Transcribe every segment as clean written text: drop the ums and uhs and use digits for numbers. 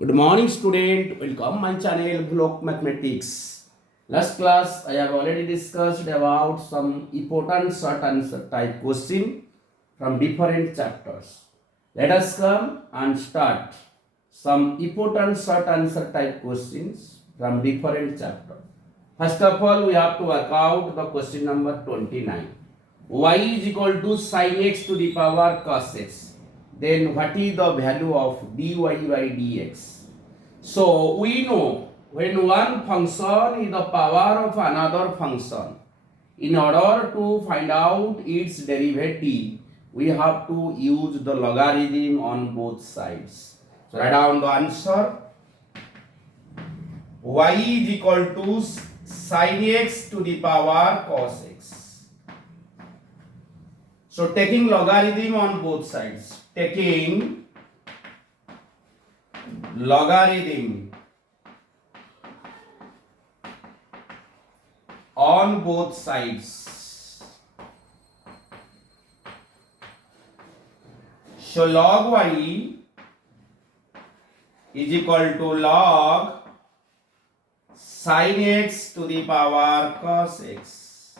Good morning, student. Welcome my channel Bhuloks Mathematics. Last class I have already discussed about some important short answer type question from different chapters. Let us come and start some important short answer type questions from different chapters. First of all, we have to work out the question number 29. Y is equal to sin x to the power cos x. Then what is the value of dy by dx? So we know when one function is the power of another function, in order to find out its derivative, we have to use the logarithm on both sides. So write down the answer. Y is equal to sin x to the power cos x. So taking logarithm on both sides, taking logarithm on both sides. So log y is equal to log sin x to the power cos x.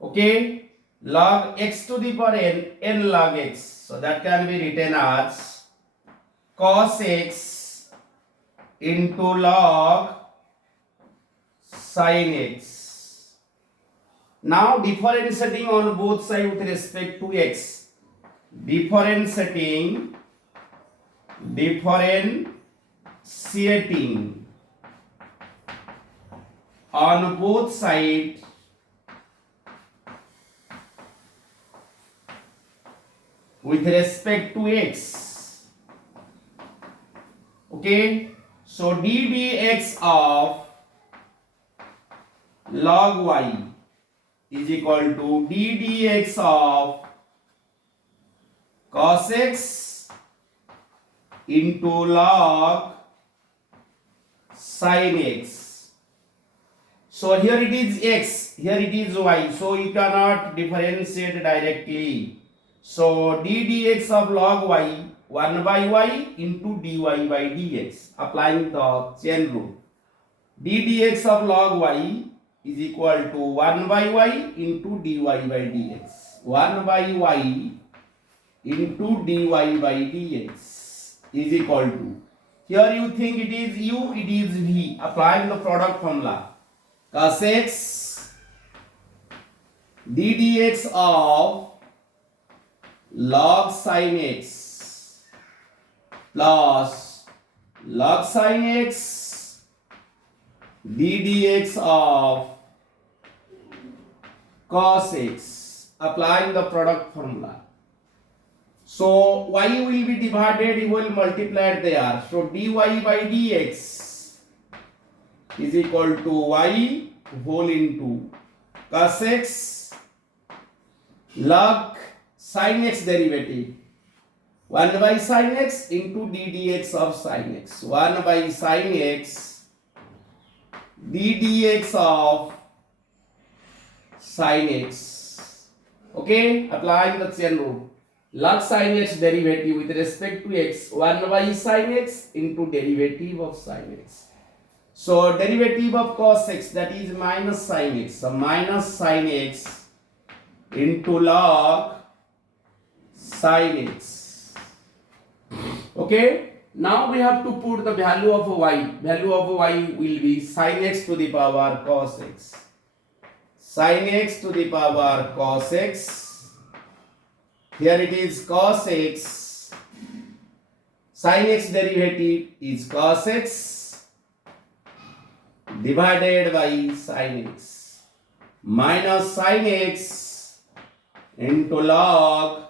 Okay, log x to the power n log x. So that can be written as cos x into log sin x. Now differentiating on both sides with respect to x. Differentiating on both sides with respect to x. Okay, so d dx of log y is equal to d dx of cos x into log sin x. So here it is x, here it is y, so you cannot differentiate directly. So d dx of log y, 1 by y into dy by dx, applying the chain rule. d dx of log y is equal to 1 by y into dy by dx. 1 by y into dy by dx is equal to, here you think it is u, it is v, applying the product formula. Cos x d dx of log sin x plus log sin x d dx of cos x, applying the product formula. So y will be divided, you will multiply it there. So dy by dx is equal to y whole into cos x log sin x derivative, 1 by sin x into d dx of sin x, 1 by sin x d dx of sin x. Okay, applying the chain rule. Log sin x derivative with respect to x, 1 by sin x into derivative of sin x. So derivative of cos x, that is minus sin x. So minus sin x into log sin x. Okay, now we have to put the value of y. Value of y will be sin x to the power cos x. Sin x to the power cos x. Here it is cos x. Sin x derivative is cos x divided by sin x minus sin x into log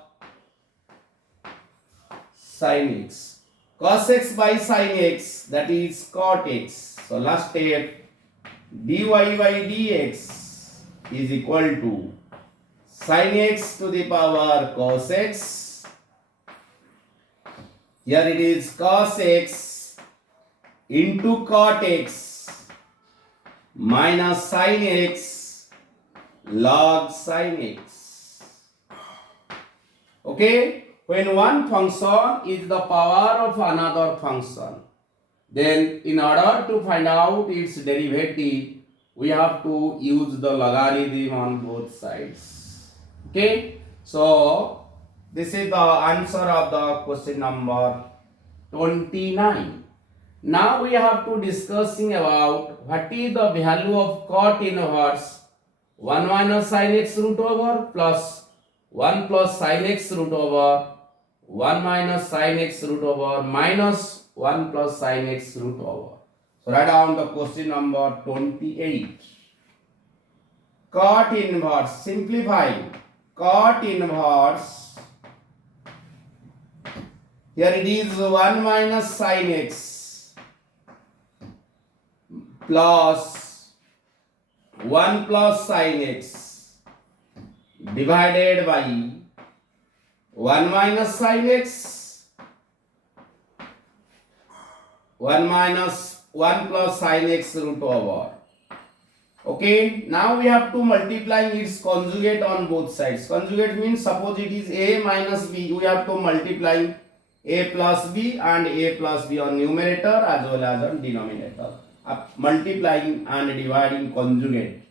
sin x. Cos x by sin x, that is cot x. So last step, dy by dx is equal to sin x to the power cos x. Here it is cos x into cot x minus sin x log sin x. Okay, when one function is the power of another function, then in order to find out its derivative, we have to use the logarithm on both sides. Okay, so this is the answer of the question number 29. Now we have to discussing about what is the value of cot inverse 1 minus sin x root over plus 1 plus sin x root over 1 minus sin x root over minus 1 plus sin x root over. So write down the question number 28. Cot inverse, simplify. Cot inverse, here it is 1 minus sin x plus 1 plus sin x divided by 1 minus sin x 1 minus 1 plus sin x root over. Okay, now we have to multiply its conjugate on both sides. Conjugate means suppose it is a minus b, we have to multiply a plus b and a plus b on numerator as well as on denominator. Multiplying and dividing conjugate.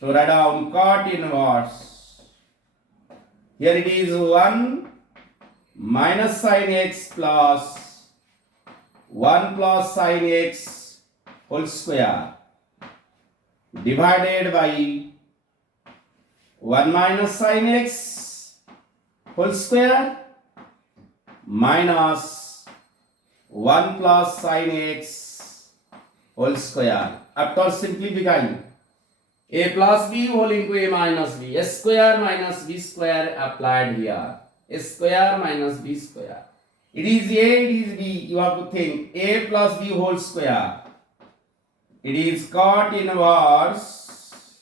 So write down cot inverse. Here it is 1 minus sin x plus 1 plus sin x whole square divided by 1 minus sin x whole square minus 1 plus sin x whole square. After simplifying, a plus b whole into a minus b, a square minus b square applied here, a square minus b square. It is a, it is b, you have to think a plus b whole square. It is cot inverse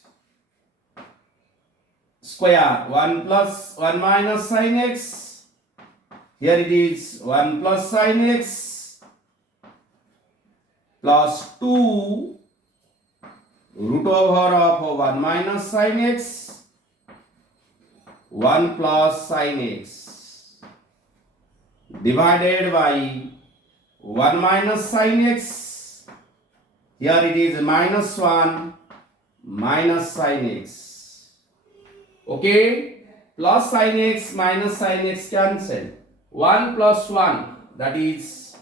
square 1 plus 1 minus sin x. Here it is 1 plus sin x plus 2 root over of 1 minus sin x 1 plus sin x divided by 1 minus sin x. Here it is minus 1 minus sin x. Okay, plus sin x minus sin x cancel. 1 plus 1, that is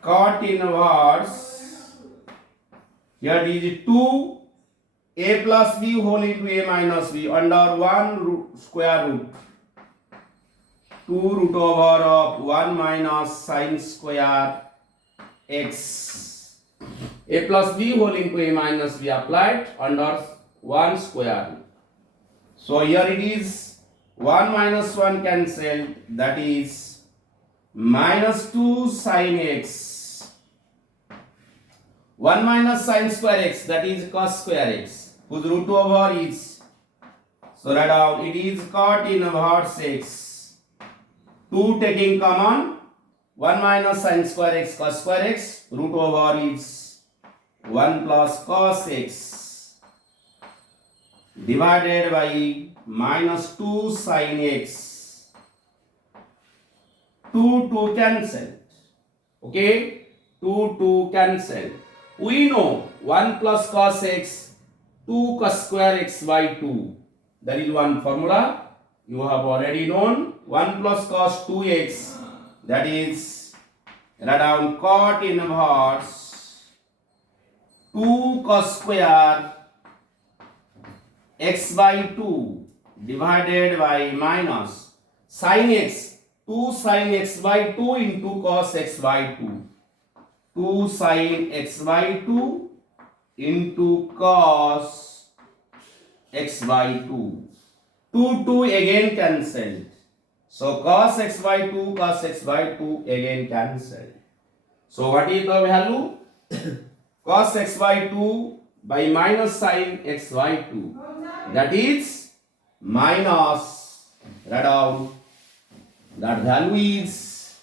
cot inverse. Here it is 2 a plus b whole into a minus b under 1 root, square root 2 root over of 1 minus sin square x. A plus b whole into a minus b applied under 1 square root. So here it is 1 minus 1 cancelled, that is minus 2 sin x 1 minus sin square x, that is cos square x, whose root over is, so write down it is cot inverse x, 2 taking common 1 minus sin square x cos square x, root over is 1 plus cos x divided by minus 2 sin x. 2 cancelled. Okay, 2 cancelled. We know 1 plus cos x 2 cos square x by 2. That is one formula you have already known. 1 plus cos 2x, that is write down cot inverse 2 cos square x by 2 divided by minus sin x 2 sin x by 2 into cos x by 2. 2 sin x by 2 into cos x by 2. 2 again cancelled. So cos x by 2 cos x by 2 again cancelled. So what is the value? Cos x by 2 by minus sin x by 2. That is minus, write down, that value is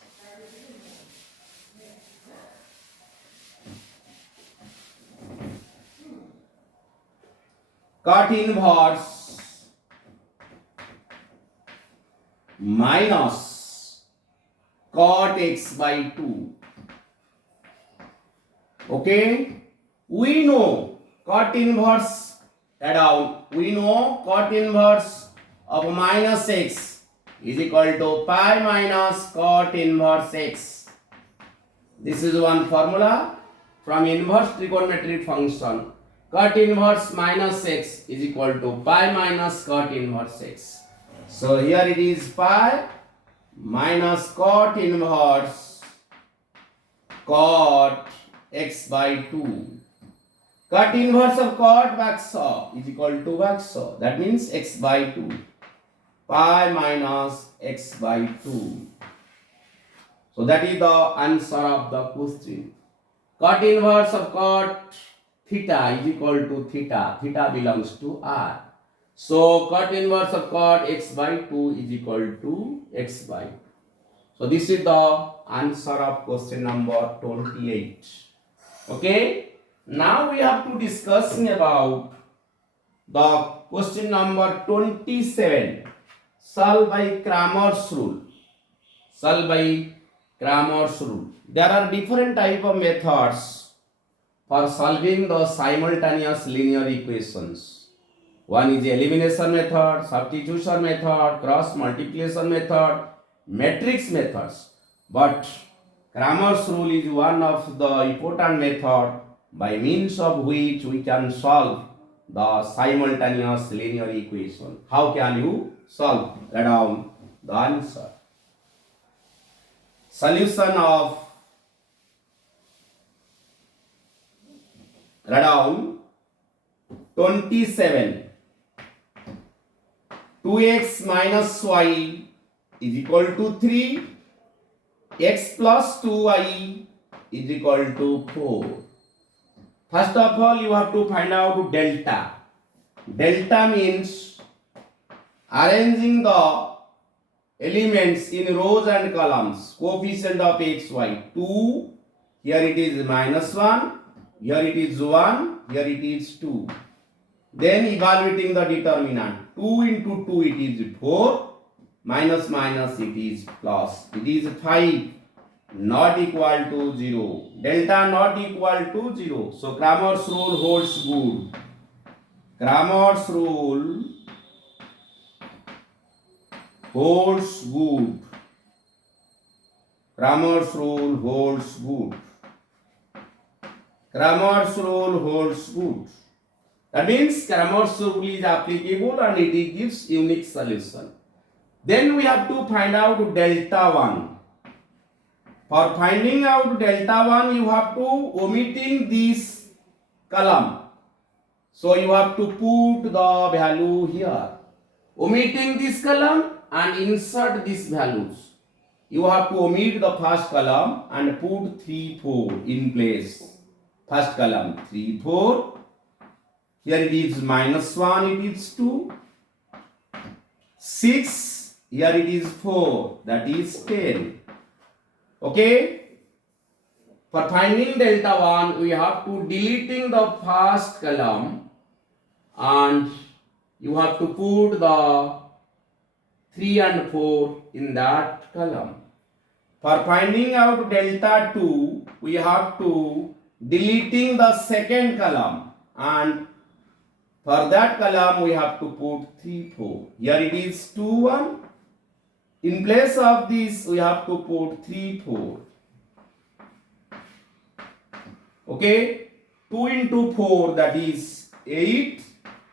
cot inverse minus cot x by 2. Okay, we know cot inverse around, we know cot inverse of minus x is equal to pi minus cot inverse x. This is one formula from inverse trigonometric function. Cot inverse minus x is equal to pi minus cot inverse x. So here it is pi minus cot inverse cot x by 2. Cot inverse of cot vaxa is equal to vaxa. That means x by 2. Pi minus x by 2. So that is the answer of the question. Cot inverse of cot theta is equal to theta. Theta belongs to R. So cot inverse of cot x by 2 is equal to x by 2. So this is the answer of question number 28. Okay. Now we have to discuss about the question number 27. Solve by Cramer's rule. Solve by Cramer's rule. There are different type of methods for solving the simultaneous linear equations. One is elimination method, substitution method, cross multiplication method, matrix methods. But Cramer's rule is one of the important method by means of which we can solve the simultaneous linear equation. How can you solve? Write down the answer. Solution of, write down 27. 2x minus y is equal to 3. X plus 2y is equal to 4. First of all, you have to find out delta. Delta means arranging the elements in rows and columns. Coefficient of x, y. 2. Here it is minus 1. Here it is 1. Here it is 2. Then evaluating the determinant. 2 into 2 it is 4. Minus minus it is plus. It is 5. Not equal to 0. Delta not equal to 0. So Cramer's rule holds good. Cramer's rule holds good. Cramer's rule holds good. Cramer's rule holds good. That means Cramer's rule is applicable and it gives unique solution. Then we have to find out delta 1. For finding out delta 1, you have to omitting this column. So you have to put the value here. Omitting this column and insert these values. You have to omit the first column and put 3, 4 in place. First column 3, 4. Here it is minus 1, it is 2. 6, here it is 4, that is 10. Okay. For finding delta 1, we have to deleting the first column and you have to put the 3 and 4 in that column. For finding out delta 2, we have to deleting the second column and for that column we have to put 3, 4. Here it is 2, 1. In place of this, we have to put 3, 4. Okay. 2 into 4, that is 8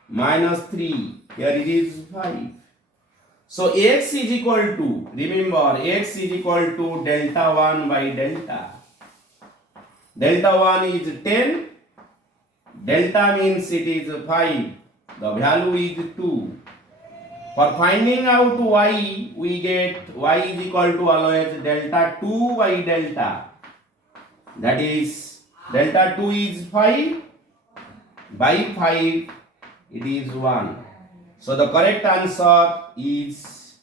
minus 3. Here it is 5. So x is equal to, remember, x is equal to delta 1 by delta. Delta 1 is 10. Delta means it is 5. The value is 2. For finding out y, we get y is equal to always delta 2 by delta. That is, delta 2 is 5. By 5, it is 1. So the correct answer is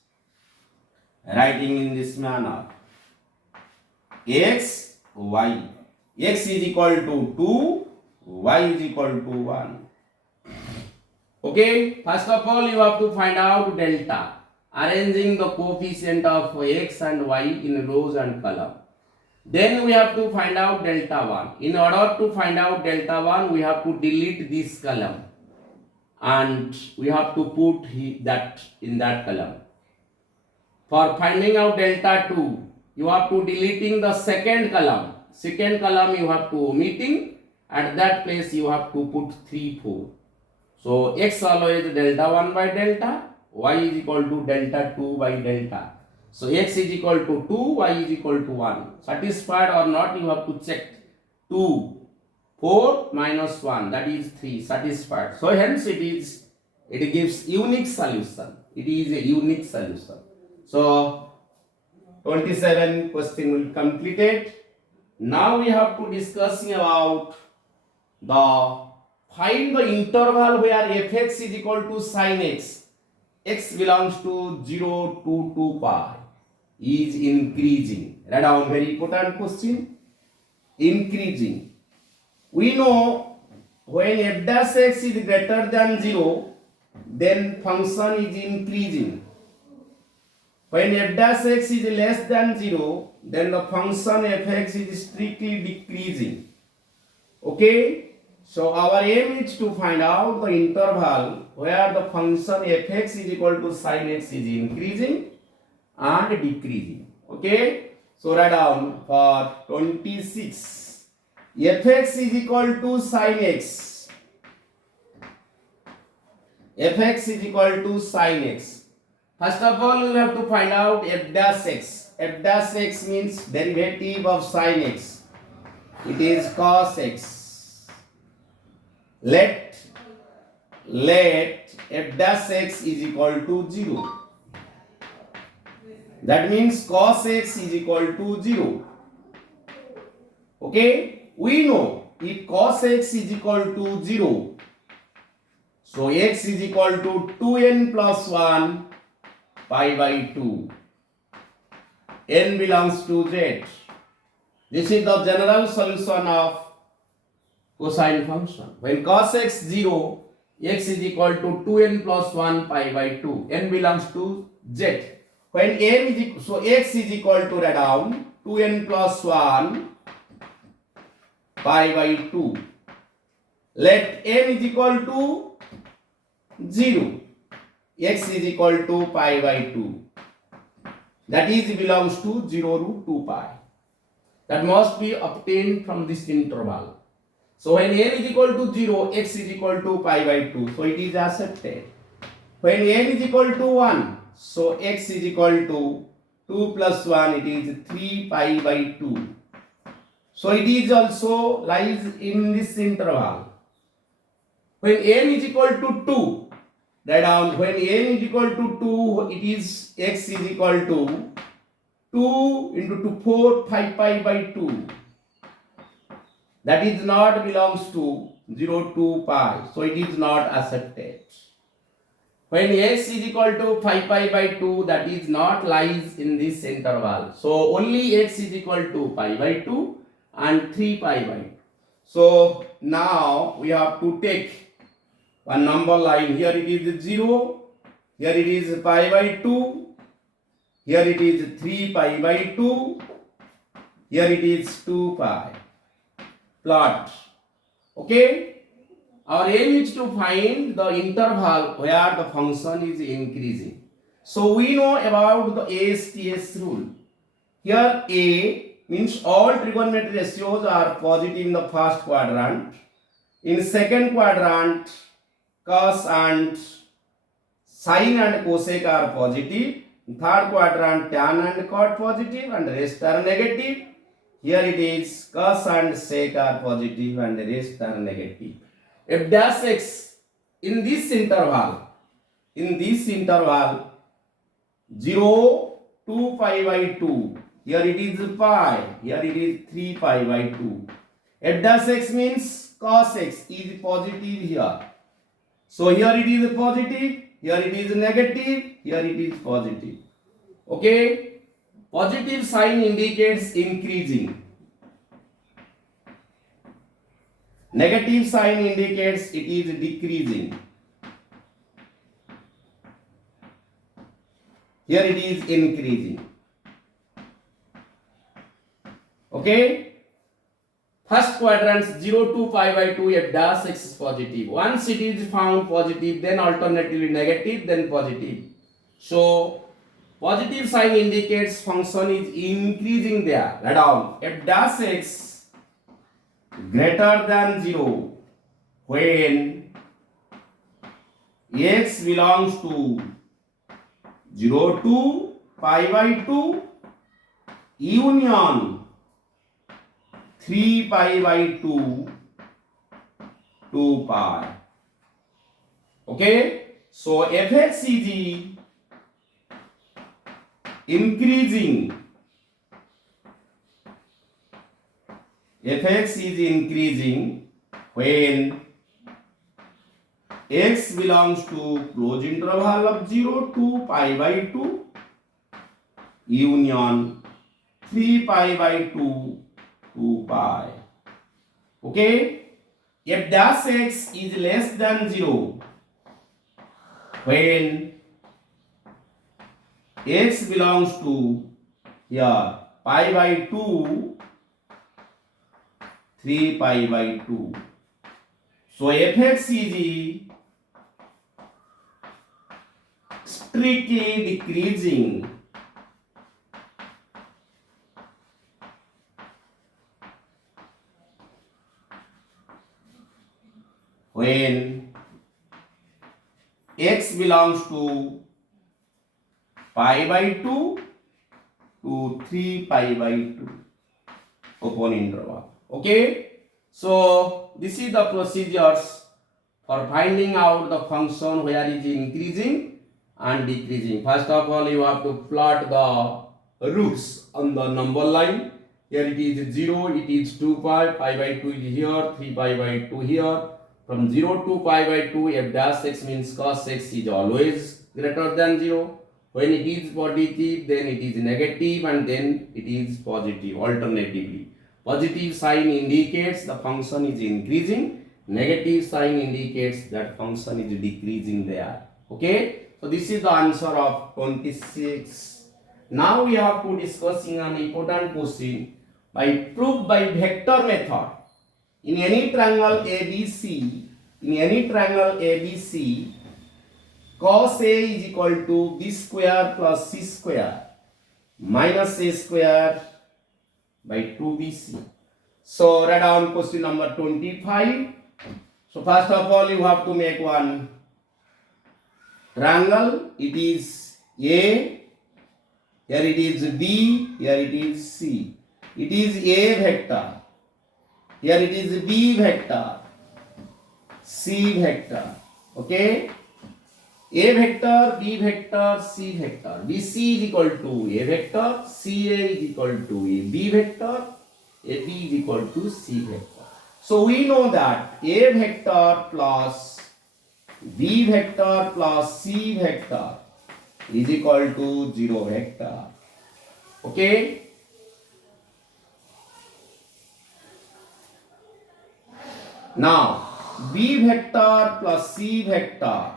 writing in this manner. X, y. X is equal to 2. Y is equal to 1. Okay, first of all you have to find out delta. arranging the coefficient of x and y in rows and column. Then we have to find out delta 1. In order to find out delta 1, we have to delete this column and we have to put that in that column. For finding out delta 2, you have to deleting the second column. Second column you have to omitting. At that place you have to put 3, 4. So x always delta 1 by delta, y is equal to delta 2 by delta. So x is equal to 2, y is equal to 1. Satisfied or not, you have to check. 2, 4 minus 1, that is 3. Satisfied. So hence it gives unique solution. It is a unique solution. So 27 question will completed. Now we have to discussing about find the interval where fx is equal to sin x belongs to 0 to 2 pi is increasing. Write down, very important question. Increasing. We know when f dash x is greater than 0, then function is increasing. When f dash x is less than 0, then the function fx is strictly decreasing. Okay? So our aim is to find out the interval where the function fx is equal to sin x is increasing and decreasing. Okay? So write down for 26. Fx is equal to sin x. Fx is equal to sin x. First of all, we have to find out f dash x. F dash x means derivative of sin x. It is cos x. Let f dash x is equal to 0. That means cos x is equal to 0. Okay? We know if cos x is equal to 0, so x is equal to 2n plus 1 pi by 2. N belongs to z. This is the general solution of cosine function. When cos x 0, x is equal to 2n plus 1 pi by 2. N belongs to z. When n is equal, so x is equal to, write down, 2n plus 1 pi by 2. Let n is equal to 0. X is equal to pi by 2. That is belongs to 0 root 2 pi. That must be obtained from this interval. So when n is equal to 0, x is equal to pi by 2. So it is accepted. When n is equal to 1, so x is equal to 2 plus 1, it is 3 pi by 2. So it is also lies in this interval. When n is equal to 2, write down, when n is equal to 2, it is x is equal to 2 into 2, 4 pi by 2. That is not belongs to 0 to pi. So it is not accepted. When x is equal to 5 pi by 2, that is not lies in this interval. So only x is equal to pi by 2 and 3 pi by 2. So now we have to take one number line. Here it is 0, here it is pi by 2, here it is 3 pi by 2, here it is 2 pi. Plot. Okay? Our aim is to find the interval where the function is increasing. So we know about the ASTS rule. Here A means all trigonometric ratios are positive in the first quadrant. In second quadrant, cos and sin and cosec are positive. In third quadrant, tan and cot positive and rest are negative. Here it is cos and sec are positive and the rest are negative. F dash x in this interval 0 to pi by 2. Here it is pi, here it is 3 pi by 2. F dash x means cos x is positive here. So here it is positive, here it is negative, here it is positive. Okay? Positive sign indicates increasing. Negative sign indicates it is decreasing. Here it is increasing. Okay. First quadrant 0 to pi by 2 f dash x is positive. Once it is found positive, then alternatively negative, then positive. So positive sign indicates function is increasing there. Write down f dash x greater than 0 when x belongs to 0 to pi by 2 union 3 pi by 2 to pi. Okay, so fx is increasing. Fx is increasing when x belongs to closed interval of 0 to pi by 2 union 3 pi by 2 to pi. Okay, f dash x is less than 0 when x belongs to here pi by 2 3 pi by 2. So fx is strictly decreasing when x belongs to pi by 2 to 3 pi by 2 open interval. Okay, so this is the procedures for finding out the function where it is increasing and decreasing. First of all, you have to plot the roots on the number line. Here it is 0, it is 2 pi, pi by 2 is here, 3 pi by 2 here. From 0 to pi by 2, f dash x means cos x is always greater than 0. When it is positive, then it is negative, and then it is positive alternatively. Positive sign indicates the function is increasing. Negative sign indicates that function is decreasing there. Okay. So this is the answer of 26. Now we have to discussing an important question by proof by vector method. In any triangle ABC, cos A is equal to B square plus C square minus A square by 2BC. So write down question number 25. So first of all, you have to make one triangle. It is A, here it is B, here it is C. It is A vector, here it is B vector, C vector. Okay, A vector, B vector, C vector. BC is equal to A vector, CA is equal to A B vector, AB is equal to C vector. So we know that A vector plus B vector plus C vector is equal to 0 vector. Okay. Now B vector plus C vector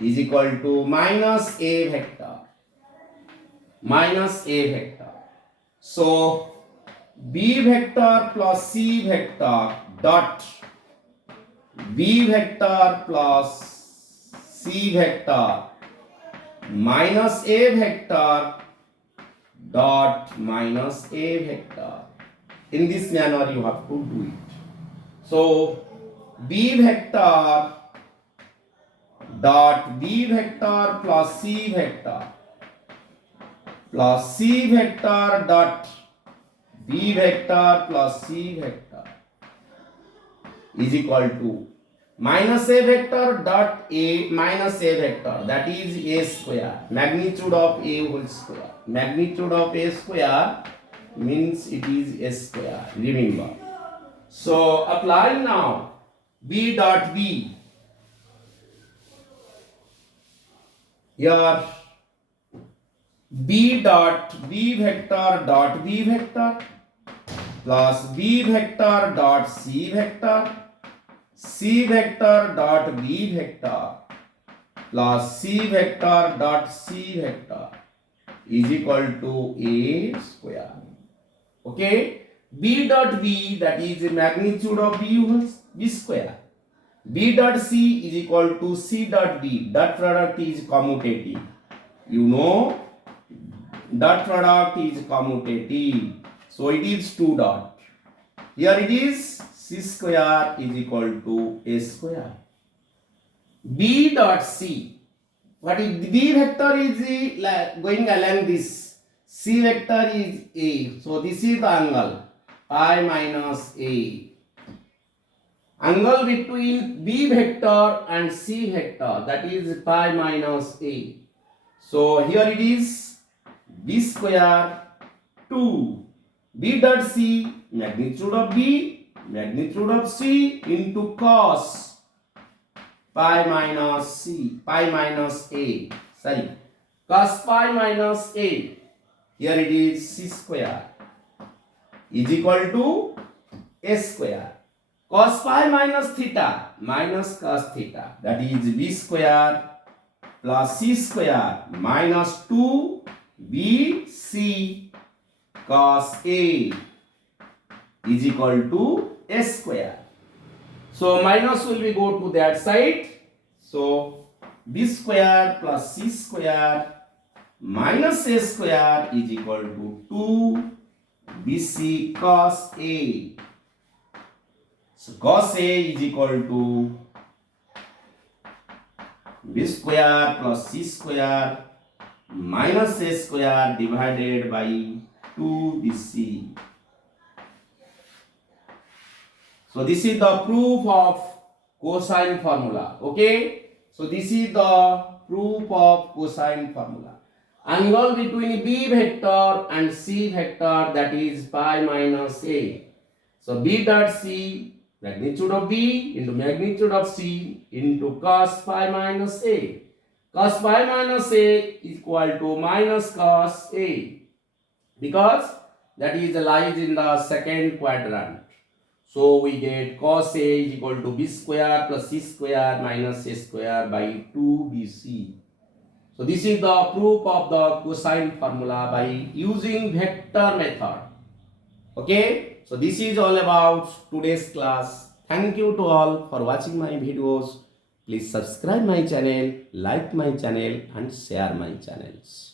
is equal to minus A vector. So B vector plus C vector dot B vector plus C vector minus A vector dot minus A vector. In this manner you have to do it. So B vector dot B vector plus C vector plus C vector dot B vector plus C vector is equal to minus A vector dot A minus A vector, that is A square, magnitude of A whole square. Magnitude of A square means it is A square, remember. So apply now B dot B. Here B dot B vector dot B vector plus B vector dot C vector, C vector dot B vector plus c vector dot c vector is equal to a square. Okay. B dot b, that is the magnitude of b square. B dot c is equal to c dot b. Dot product is commutative. You know, dot product is commutative. So it is 2 dot. Here it is c square is equal to a square. B dot c. What is b vector is going along this. C vector is a. So this is the angle pi minus a. Angle between b vector and c vector, that is pi minus a. So here it is b square 2 b dot c, magnitude of b, magnitude of c into cos pi minus a. Sorry, cos pi minus a. Here it is c square is equal to a square. Cos pi minus theta minus cos theta, that is b square plus c square minus 2bc cos a is equal to a square. So minus will be go to that side. So b square plus c square minus a square is equal to 2bc cos a. So cos a is equal to b square plus c square minus a square divided by 2bc. So this is the proof of cosine formula. Okay. So this is the proof of cosine formula. Angle between b vector and c vector, that is pi minus a. So b dot c, magnitude of b into magnitude of c into cos pi minus a. Cos pi minus a equal to minus cos a, because that is lies in the second quadrant. So we get cos a is equal to b square plus c square minus a square by 2bc. So this is the proof of the cosine formula by using vector method. Okay. So this is all about today's class. Thank you to all for watching my videos. Please subscribe my channel, like my channel and share my channels.